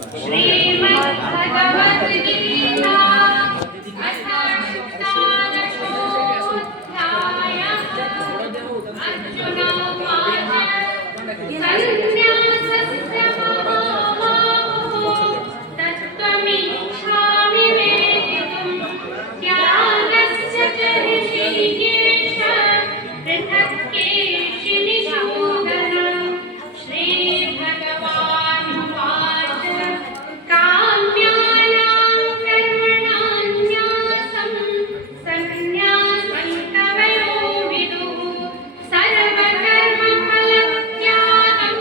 श्रीमद्भगवद्गीता अथ षोडशोऽध्यायः। अर्जुन उवाच सन्न्यासस्य महाबाहो तत्त्वमिच्छामि वेदितुम् त्यागस्य च ऋषिकेश पृथक् केशिनिषूदन। श्रीभगवानुवाच काम्यानां कर्मणान्यासं सन्न्यासं कवयो विदुः सर्वकर्मफलत्यागं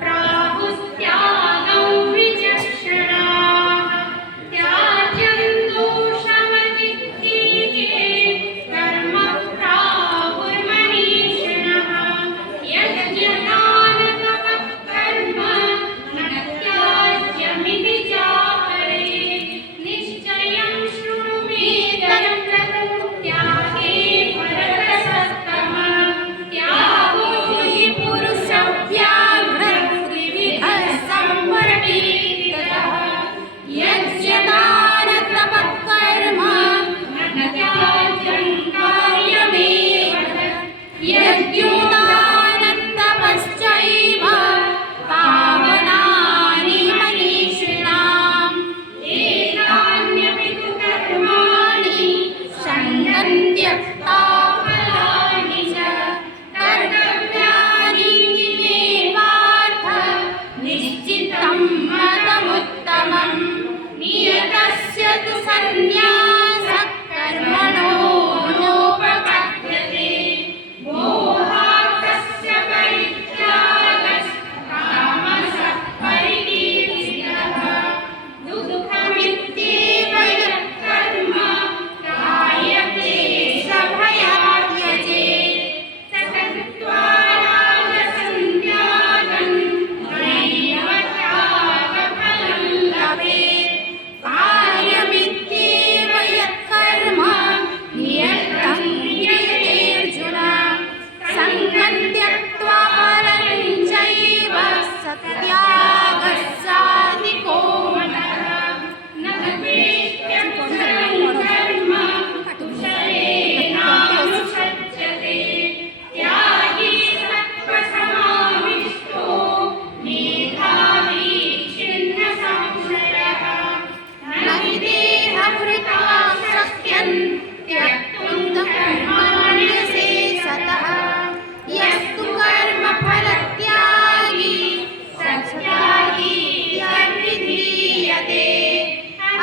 प्राहुस्त्यागं विचक्षणाः। त्याज्यं दोषमतित्येके कर्म प्राहुर्मनीषिणः। यज्ञदानतपः कर्म न त्याज्यमिति चापरे। निश्चयं शृणु मे तत्त्वं त्यागे भरतसत्तमः। त्यागो हि पुरुषव्याघ्रः त्रिविधः सम्परीतः। यज्ञदानतपः कर्म न त्याज्यं कार्यमेव यज्ञोदानतपश्चैव पावनानि मनीषिणाम्। एतान्यपि तु कर्माणि सङ्गं त्यक्त्वा फलानि च कर्तव्यानि मे पार्थ निश्चितं मतमुत्तमम्। नियतस्य तु सन्न्यासः कर्मणो नोपपद्यते। मोहार्थस्य परित्यागस्तामसः परिकीर्तितः। दुःखमित्येव यत्कर्म कायते स भयात् त्यजेत्। स कृत्वा राजसं त्यागं नैव त्यागफलं लभेत्। कार्यमित्येव यत्कर्म नियतं क्रियतेऽर्जुन। सङ्गं त्यक्त्वा फलं चैव स त्यागः साधिको मतः। न द्वेष्ट्यक्षरं कर्म कुशलेनानुषज्यते। त्यागी सत्त्वसमाविष्टो मेधावी छिन्न संशयः। न हि देहभृता शक्यं त्यक्तुं कर्माण्यशेषतः। यस्तु कर्मफलत्यागी स त्यागीत्यभिधीयते।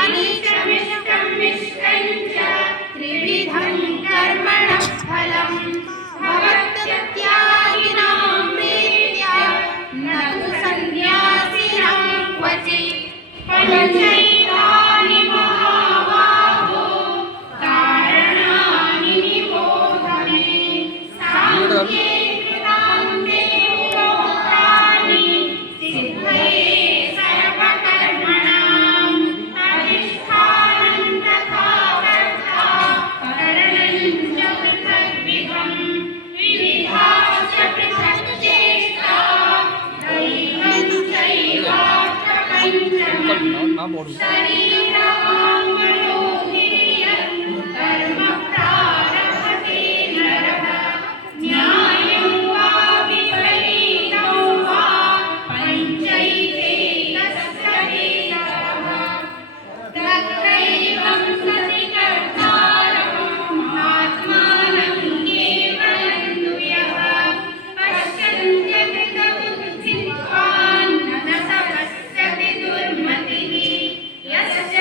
अनिष्टमिष्टं मिष्टं च त्रिविधं कर्मणः फलं भवत्यत्यागिनां प्रीत्या न तु सन्न्यासिनां क्वचित्। पञ्चैतानि महाबाहो कारणानि निबोध मे। साङ्ख्ये कृतान्ते प्रोक्तानि सिद्धये सर्वकर्मणाम्। अधिष्ठानं तथा कर्ता करणं च पृथग्विधम्। विविधाश्च पृथक् चेष्टा दैवं चैवात्र पञ्चमम्। शरीरवाङ्मनो हीयं कर्म प्रारभते नरः। न्यायं वा विपरीतं वा पञ्चैते तस्य हेतवः। तत्रैवं सति कर्तारम् आत्मानं केवलं यः पश्यन्त्यकृतबुद्धित्वान् न स पश्यति दुर्मतिः। यश्च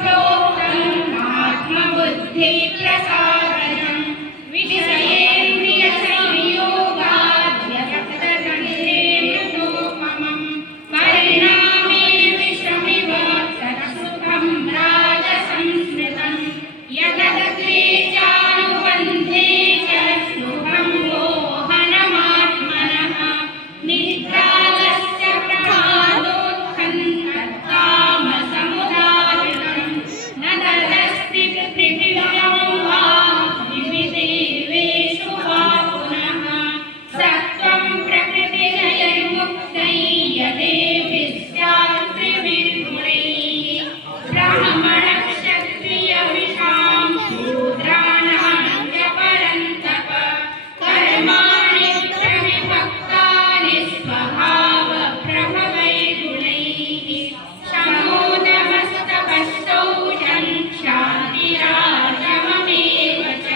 प्रोक्तं महात्मबुद्धिप्रसादनं विषयेन्द्रियसंयोगाद्यक्तदण्डेन्दुपमं परिणामे विषमिव तत्सुखं राजसंस्मृतं यदग्रे चानुबन्धे च शुभं मोहनमात्मनः निद्रालस्य प्रमादोत्खन्तत्कामसमुदाहृतं न तदस्ति पृथिव्यां वा विविधेवेषु वा पुनः सत्त्वं प्रकृतिजयन्मुक्तैः यदेभिः स्यात् त्रिभिर्गुणैः ब्राह्मणक्षत्रियविषां शूद्राणां च परन्तप कर्माणि प्रविभक्तानि स्वभावप्रभवैर्गुणैः शमोदमस्तपश्चौचं क्षान्तिराजममेव च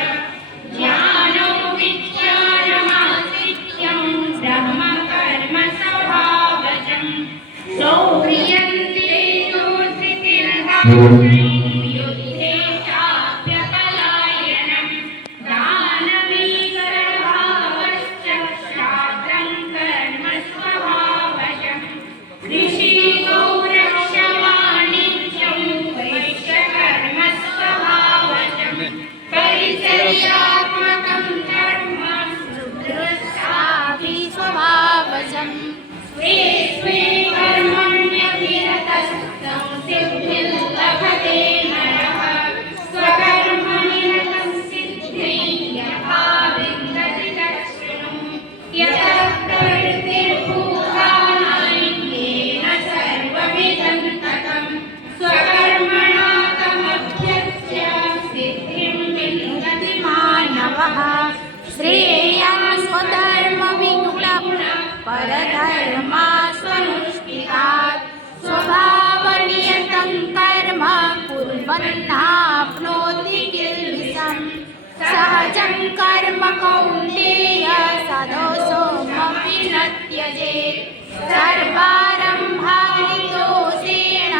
ज्ञानो विज्ञानमास्तिक्यं ब्रह्मकर्मस्वभावजं सौह्रियन्ते युद्धे चाप्यपलायनं दानमीश्वरभावश्च शास्त्रं कर्म स्वभावजम् ऋषिको रक्षवाणिज्यं वैश्यकर्म स्वभावजम् परिचर्यात्मकं कर्म शूद्रस्यापि स्वभावजम् स्वे स्वे कर्मण्यभिरतस्तं सिद्धिं लभते नरः स्वकर्मणि रतं सिद्ध्यै यथा विन्दति तच्छृणु यतः प्रवृत्तिर्भूतानां येन सर्वमिदं ततं स्वकर्मणा तमभ्यस्य सिद्धिं विन्दति मानवः श्रेयः स्वधर्मविगुणः परधर्मास्वनुष्ठितात् स्वभावनियतं कर्म कुर्वन्नाप्नोति किल्बिषम् सहजं कर्म कौन्तेय सदोषोऽपि न त्यजेत् सर्वारम्भाणि दोषेण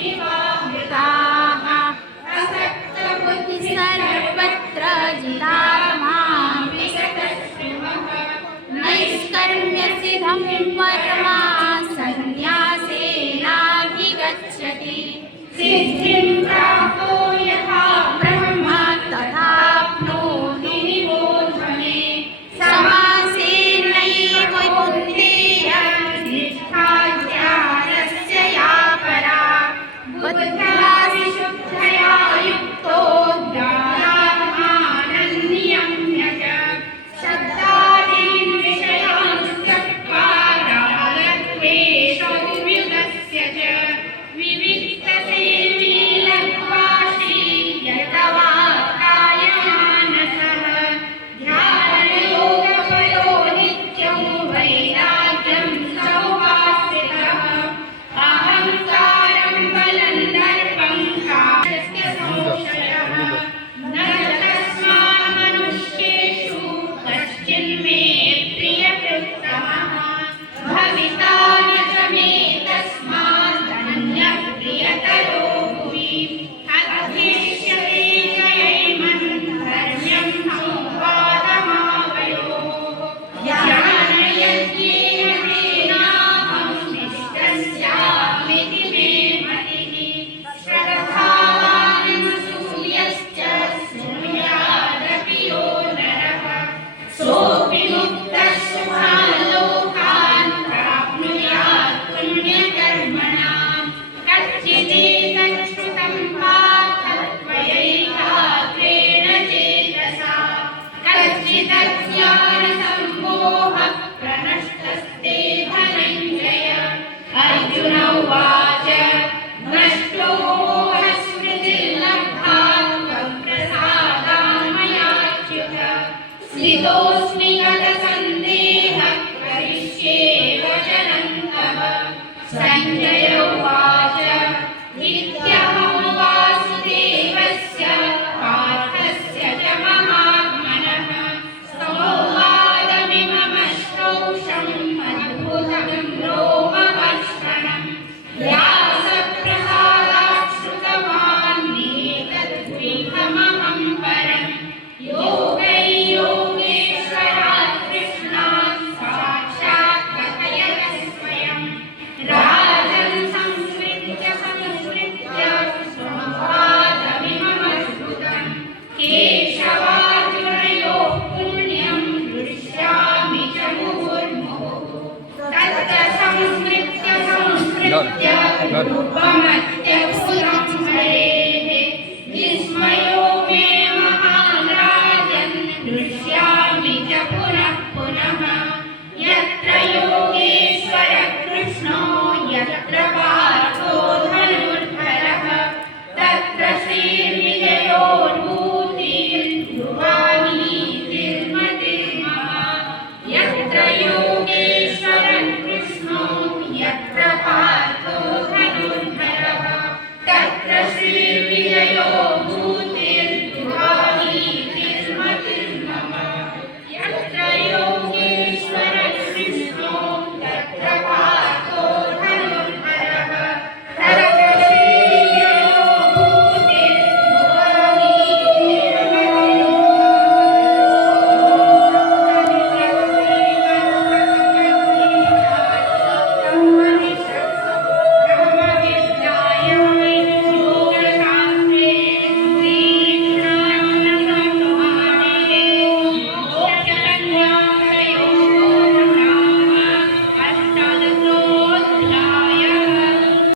धूमेनावृताः असक्तबुद्धिः सर्वत्र जितात्मा विगतश्रमः नैष्कर्म्यसिद्धं परमा सन्न्यासेनाधिगच्छति सिद्धिं प्राप्तो यथा ब्रह्म तथाप्नोति निबोध मे समासेनैव कुन्तेय निष्ठा ज्ञानस्य या परा बुद्ध्या विशुद्धया युक्तो ज्ञानात्मानन्नियम्य च शब्दादीन् विषयान् त्यक्त्वा रागद्वेषव्युगस्य च विविक्तसेवी लघ्वाशी यतवाक्कायमानसः ध्यानयोगपयो नित्यं वैराग्यं समुपाश्रितः अहङ्कारं बलं दर्पं कामस्य संशयः न तस्मात् मनुष्येषु कश्चिन्मे प्रियकृत्तमः भविता न च मे तस्मात् अन्यः प्रियतरो भुवि अध्यक्ष्यते जयैमन् धर्म्यं संवादमावयोः ज्ञानयज्ञेन तेनाहं निष्टस्यामिति मे मतिः श्रद्धावान् सूर्यश्च शृणुयादपि यो नरः सोऽपि मुक्तः सुखान् लोकान् प्राप्नुयात् पुण्यकर्मणां कच्चिदेतच्छ्रुतं पार्थ त्वयैकाग्रेण चेतसा कच्चिदज्ञानसम्मोहः प्रनष्टस्ते धनञ्जय अर्जुन उवाच नष्टो मोहस्मृतिर्लब्धा त्वत्प्रसादान् मयाच्युत स्थितोऽस्मि गतसन्देहः करिष्ये वचनं तव सञ्जय उवाच इत्यहं वासुदेवस्य पार्थस्य च महात्मनः संवादमिममश्रौषम् अद्भुतं रोमहर्षणम् व्यासप्र नित्यरूपमत्यभूतं हरेः विस्मयो